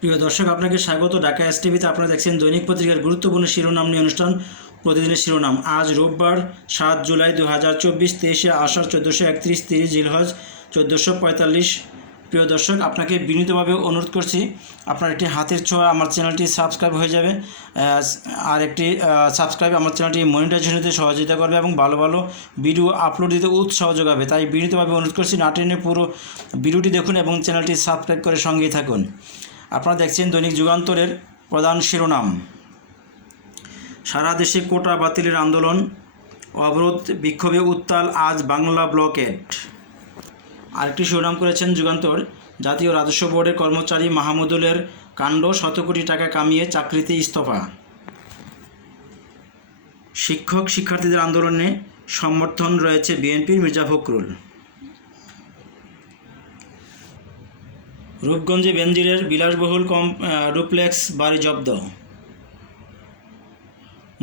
প্রিয় দর্শক, আপনাকে স্বাগত। ঢাকা এস টিভিতে আপনারা দেখছেন দৈনিক পত্রিকার গুরুত্বপূর্ণ শিরোনাম নিয়ে অনুষ্ঠান, প্রতিদিনের শিরোনাম। আজ রোববার সাত জুলাই দু হাজার চব্বিশ, তেইশে আষাঢ়, চোদ্দোশো একত্রিশ, তিরিশ জিলহজ, চোদ্দোশো পঁয়তাল্লিশ। প্রিয় দর্শক, আপনাকে বিনীতভাবে অনুরোধ করছি, আপনার একটি হাতের ছোঁয়া আমার চ্যানেলটি সাবস্ক্রাইব হয়ে যাবে। আর একটি সাবস্ক্রাইব আমার চ্যানেলটি মনিটাইজেশন দিতে সহযোগিতা করবে এবং ভালো ভালো ভিডিও আপলোড দিতে উৎসাহ যোগাবে। তাই বিনীতভাবে অনুরোধ করছি নাটেনে পুরো ভিডিওটি দেখুন এবং চ্যানেলটি সাবস্ক্রাইব করে সঙ্গেই থাকুন। আপনারা দেখছেন দৈনিক যুগান্তরের প্রধান শিরোনাম। সারা দেশে কোটা বাতিলের আন্দোলন, অবরোধ, বিক্ষোভে উত্তাল আজ বাংলা ব্লকেট। আরেকটি শিরোনাম করেছেন যুগান্তর। জাতীয় রাজস্ব বোর্ডের কর্মচারী মাহমুদুলের কাণ্ড, শত কোটি টাকা কামিয়ে চাকরিতে ইস্তফা। শিক্ষক শিক্ষার্থীদের আন্দোলনে সমর্থন রয়েছে বিএনপির মির্জা ফখরুল। রূপগঞ্জে বেনজিরের বিলাসবহুল কম ডুপ্লেক্স বাড়ি জব্দ।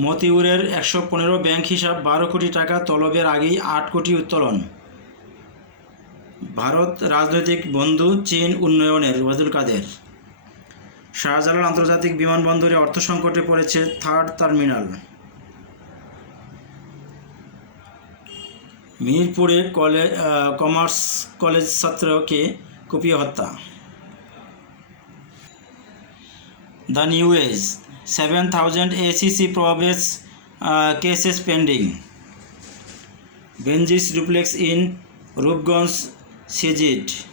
মতিউরের একশো পনেরো ব্যাংক হিসাব বারো কোটি টাকা তলবের আগেই আট কোটি উত্তোলন। ভারত রাজনৈতিক বন্ধু চীন উন্নয়নের ওয়াজুল কাদের। শাহজালাল আন্তর্জাতিক বিমানবন্দরে অর্থ সংকটে পড়েছে থার্ড টার্মিনাল। মিরপুরে কলে কমার্স কলেজ ছাত্রকে কুপিয়ে হত্যা। The new age 7000 ACC probates uh, cases pending. Benji's duplex in Rupgonj Sejid.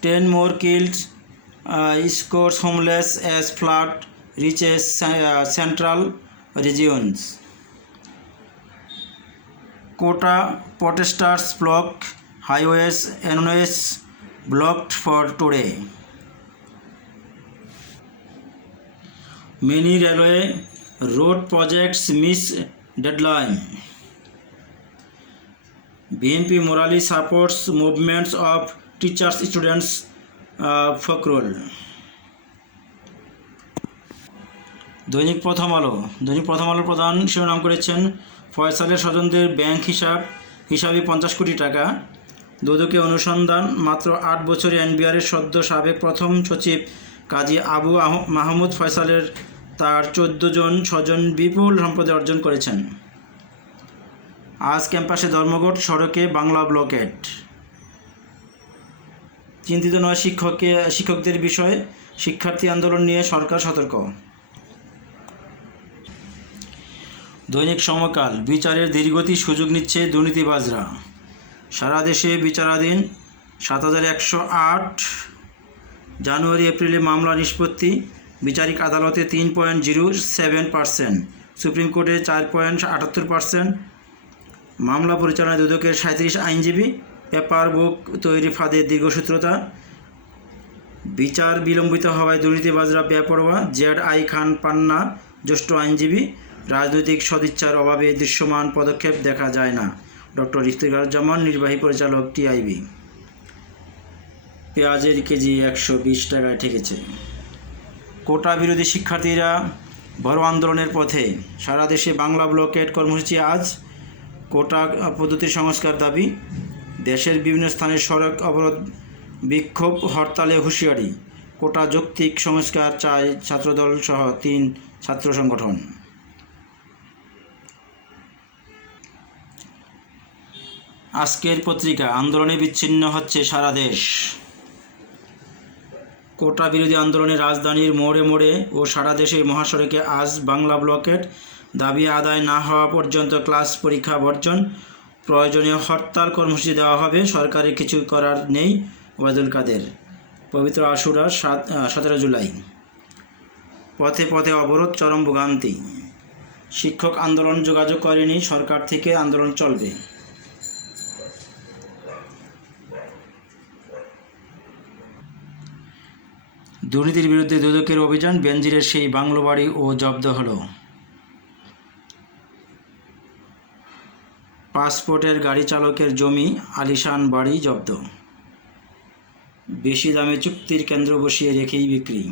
10 more killed, uh, scores homeless as flood reaches uh, central regions. Kota protesters block highways NOS blocked for today. Many railway road projects miss deadline. BNP morally supports movements of teachers students uh, Fakhrul. দৈনিক প্রথম আলো দৈনিক প্রথম আলোর প্রধান শিরোনাম করেছেন ফয়সালের স্বজনদের ব্যাংক হিসাব হিসাবে পঞ্চাশ কোটি টাকা দুদকে অনুসন্ধান, মাত্র আট বছরে এনবিআরের সদ্য সাবেক প্রথম সচিব কাজী আবু মাহমুদ ফয়সালের তার চোদ্দ জন স্বজন বিপুল সম্পদে অর্জন করেছেন। আজ ক্যাম্পাসে ধর্মঘট সড়কে বাংলা ব্লকেট। চিন্তিত নয় শিক্ষককে শিক্ষকদের বিষয়ে, শিক্ষার্থী আন্দোলন নিয়ে সরকার সতর্ক। দৈনিক সমকাল, বিচারের ধীরগতি সুযোগ নিচ্ছে দুর্নীতিবাজরা। সারা দেশে বিচারাধীন সাত হাজার একশো আট জানুয়ারি, এপ্রিলে মামলা নিষ্পত্তি। বিচারিক আদালতে তিন point zero seven percent, supreme court চার পয়েন্ট আটাত্তর পার্সেন্ট। মামলা পরিচালনায় দুদকের সাঁত্রিশ আইনজীবী, পেপার বুক তৈরি ফাঁদে দীর্ঘসূত্রতা। বিচার বিলম্বিত হওয়ায় দুর্নীতিবাজরা বেপরোয়া। জেড আই খান পান্না, জ্যেষ্ঠ আইনজীবী। রাজনৈতিক সদিচ্ছার অভাবে দৃশ্যমান পদক্ষেপ দেখা যায় না। ডক্টর ইফতিকারুজ্জামান নির্বাহী পরিচালক টিআইবি। পেঁয়াজের কেজি একশো বিশ টাকায় ঠেকেছে। কোটা বিরোধী শিক্ষার্থীরা বড় আন্দোলনের পথে সারা দেশে বাংলা ব্লকেট কর্মসূচি আজ। কোটা পদ্ধতির সংস্কার দাবি, দেশের বিভিন্ন স্থানে সড়ক অবরোধ, বিক্ষোভ, হরতালে হুঁশিয়ারি। কোটা যৌক্তিক সংস্কার চায় ছাত্রদল সহ তিন ছাত্র সংগঠন। আজকের পত্রিকা আন্দোলনে বিচ্ছিন্ন হচ্ছে সারা দেশ। কোটা বিরোধী আন্দোলনে রাজধানীর মোড়ে মোড়ে ও সারা দেশের মহাসড়কে আজ বাংলা ব্লকেট দাবি আদায় না হওয়া পর্যন্ত ক্লাস পরীক্ষা বর্জন। প্রয়োজনীয় হরতাল কর্মসূচি দেওয়া হবে সরকারের কিছু করার নেই ওয়াজুল কাদের। পবিত্র আশুরা সাত সতেরো জুলাই। পথে পথে অবরোধ, চরম ভোগান্তি। শিক্ষক আন্দোলন যোগাযোগ করেনি, সরকার থেকে আন্দোলন চলবে। দুর্নীতির বিরুদ্ধে দুদকের অভিযান, বেনজিরের সেই বাংলো বাড়ি ও জব্দ হলো। পাসপোর্টের গাড়ি চালকের জমি, আলিশান বাড়ি জব্দ। বেশি দামে চুক্তির কেন্দ্র বসিয়ে রেখেই বিক্রি।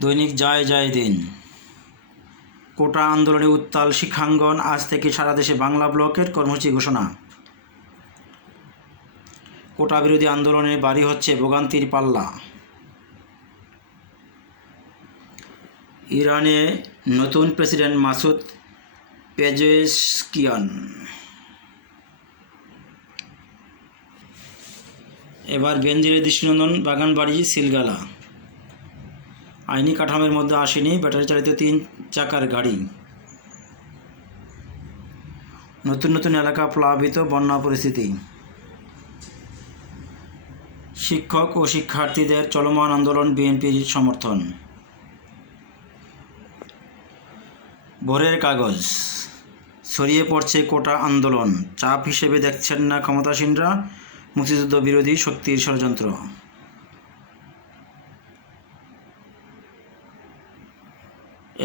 দৈনিক যায় যায় দিন। কোটা আন্দোলনে উত্তাল শিক্ষাঙ্গন, আজ থেকে সারা দেশে বাংলা ব্লকের কর্মসূচি ঘোষণা। কোটা বিরোধী আন্দোলনে বাড়ি হচ্ছে ভোগান্তির পাল্লা। ইরানে নতুন প্রেসিডেন্ট মাসুদ পেজেশকিয়ান। এবার বেনজিরের দৃষ্টিনন্দন বাগানবাড়ি সিলগালা। আইনি কাঠামোর মধ্যে আসেনি, ব্যাটারি চালিত তিন চাকার গাড়ি। নতুন নতুন এলাকা প্লাবিত বন্যা পরিস্থিতি। শিক্ষক ও শিক্ষার্থীদের চলমান আন্দোলন বিএনপির সমর্থন। ভোরের কাগজ। ছড়িয়ে পড়ছে কোটা আন্দোলন। চাপ হিসেবে দেখছেন না ক্ষমতাসীনরা। মুক্তিযুদ্ধ বিরোধী শক্তির ষড়যন্ত্র।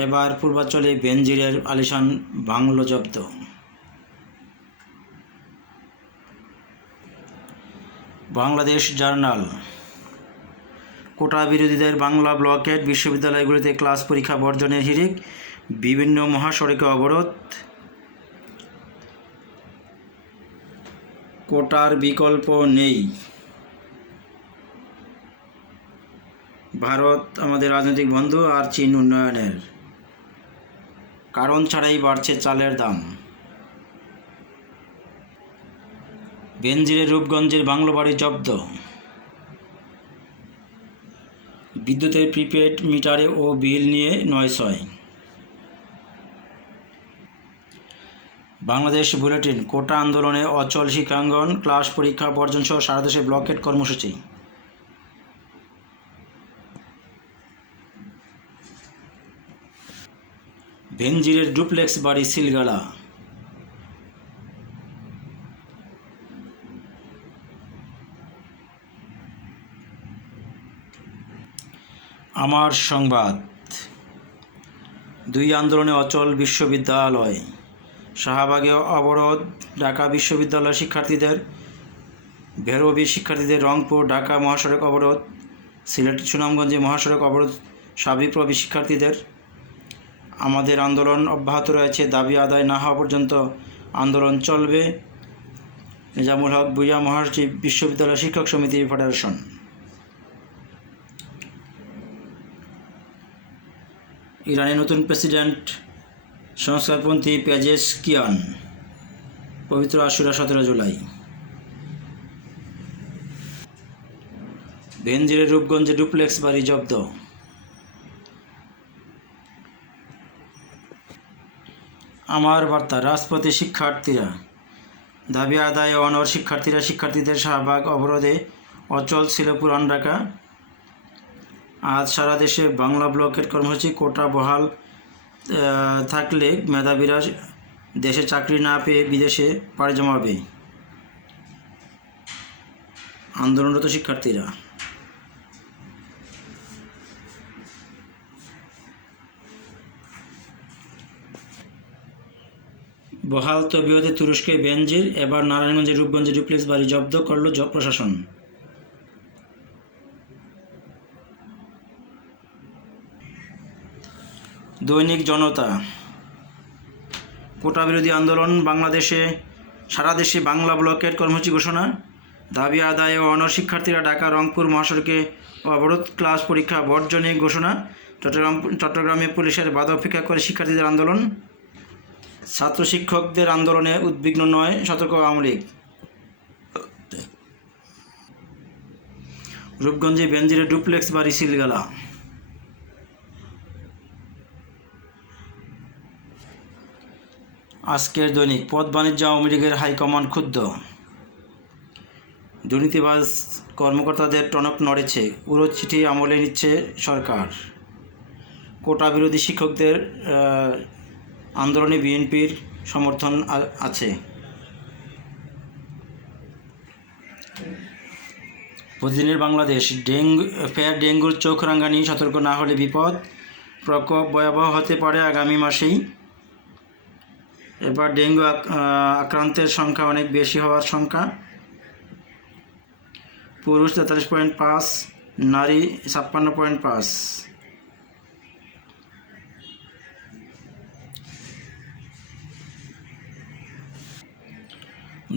এবার পূর্বাঞ্চলে বেনজিরের আলিশান বাংলো জব্দ। বাংলাদেশ জার্নাল। কোটা বিরোধীদের বাংলা ব্লকের বিশ্ববিদ্যালয়গুলিতে ক্লাস পরীক্ষা বর্জনের হিরিক বিভিন্ন মহাসড়কে অবরোধ। কোটার বিকল্প নেই। ভারত আমাদের রাজনৈতিক বন্ধু আর চীন উন্নয়নের। কারণ ছাড়াই বাড়ছে চালের দাম। বেনজিরের রূপগঞ্জের বাংলো বাড়ি জব্দ। বিদ্যুতের প্রিপেড মিটারে ও বিল নিয়ে নয় ছয়। বাংলাদেশ বুলেটিন, কোটা আন্দোলনে অচল শিক্ষাঙ্গন, ক্লাস পরীক্ষা বর্জন সহ সারা দেশে ব্লকেট কর্মসূচি। ভেঞ্জিরের ডুপ্লেক্স বাড়ি সিলগালা। আমার সংবাদ। দুই আন্দোলনে অচল বিশ্ববিদ্যালয়। শাহবাগে অবরোধ, ঢাকা বিশ্ববিদ্যালয় শিক্ষার্থীদের, ভেরবি শিক্ষার্থীদের রংপুর, ঢাকা মহাসড়ক অবরোধ, সিলেট, সুনামগঞ্জে মহাসড়ক অবরোধ সাবিপ্রবি শিক্ষার্থীদের। আমাদের আন্দোলন অব্যাহত রয়েছে, দাবি আদায় না হওয়া পর্যন্ত আন্দোলন চলবে। নিজামুল হক ভুইয়া মহাসচিব বিশ্ববিদ্যালয় শিক্ষক সমিতি ফেডারেশন। ইরানের নতুন প্রেসিডেন্ট, সংস্কারপন্থী পেজেস কিয়ান, পবিত্র আশুরা সতেরো জুলাই। ভেনজিরের রূপগঞ্জে ডুপ্লেক্স বাড়ি জব্দ। আমার বার্তা, রাজপথে শিক্ষার্থীরা। দাবি আদায় অনর শিক্ষার্থীরা শিক্ষার্থীদের শাহবাগ অবরোধে অচল ছিল পুরান ঢাকা। আজ সারা দেশে বাংলা ব্লকের কর্মসূচি কোটা বহাল থাকলে মেধাবীরা দেশে চাকরি না পেয়ে বিদেশে পাড়ি জমাবে। আন্দোলনরত শিক্ষার্থীরা। বহাল তবিয়তে তুরস্কে বেনজির, এবার নারায়ণগঞ্জের রূপগঞ্জে ডুপ্লেক্স বাড়ি জব্দ করল প্রশাসন। দৈনিক জনতা। কোটা বিরোধী আন্দোলন, বাংলাদেশে, সারা দেশে বাংলা ব্লকের কর্মসূচি ঘোষণা। দাবি আদায় ও অনর শিক্ষার্থীরা ঢাকা, রংপুর মহাসড়কে অবরোধ ক্লাস পরীক্ষা বর্জনে ঘোষণা। চট্টগ্রাম, চট্টগ্রামে পুলিশের বাধা অপেক্ষা করে শিক্ষার্থীদের আন্দোলন। ছাত্র শিক্ষকদের আন্দোলনে উদ্বিগ্ন নয় সতর্ক আওয়ামী লীগ। রূপগঞ্জে বেঞ্জিরে ডুপ্লেক্স বাড়ি সিলগালা আজকের দৈনিক পথ বাণিজ্য আওয়ামী লীগের হাইকমান্ড ক্ষুব্ধ। দুর্নীতিবাজ কর্মকর্তাদের টনক নড়েছে পুরো চিঠি আমলে নিচ্ছে সরকার। কোটা বিরোধী শিক্ষকদের আন্দোলনে বিএনপির সমর্থন আছে। প্রতিদিনের বাংলাদেশ, ডেঙ্গু, ফের ডেঙ্গুর চোখ রাঙ্গানি সতর্ক না হলে বিপদ। প্রকোপ ভয়াবহ হতে পারে আগামী মাসেই। এবার ডেঙ্গু আক্রান্তের সংখ্যা অনেক বেশি হওয়ার সংখ্যা। পুরুষ তেতাল্লিশ পয়েন্ট পাঁচ, নারী ছাপ্পান্ন পয়েন্ট পাঁচ।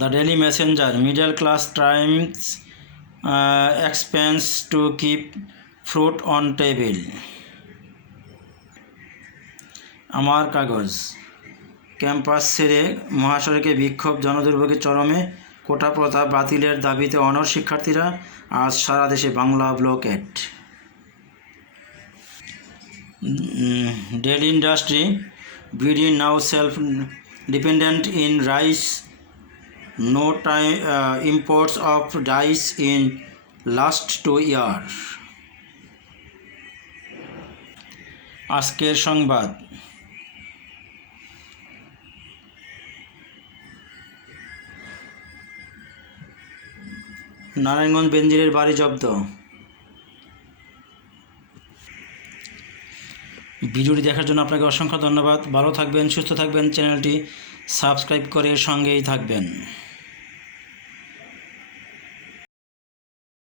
The daily messenger, middle class times expense to keep fruit on table. আমার কাগজ। ক্যাম্পাস ছেড়ে মহাসড়কে বিক্ষোভ জনদুর্ভোগের চরমে কোটা প্রথা বাতিলের দাবিতে অনর শিক্ষার্থীরা আজ সারা দেশে বাংলা ব্লকেট del industry BD now self dependent in rice, no time imports of rice in last two year. আজকের সংবাদ। নারায়ণগঞ্জ বেঞ্জিরের বাড়ি জব্দ। ভিডিওটি দেখার জন্য আপনাকে অসংখ্য ধন্যবাদ। ভালো থাকবেন, সুস্থ থাকবেন, চ্যানেলটি সাবস্ক্রাইব করে সঙ্গেই থাকবেন।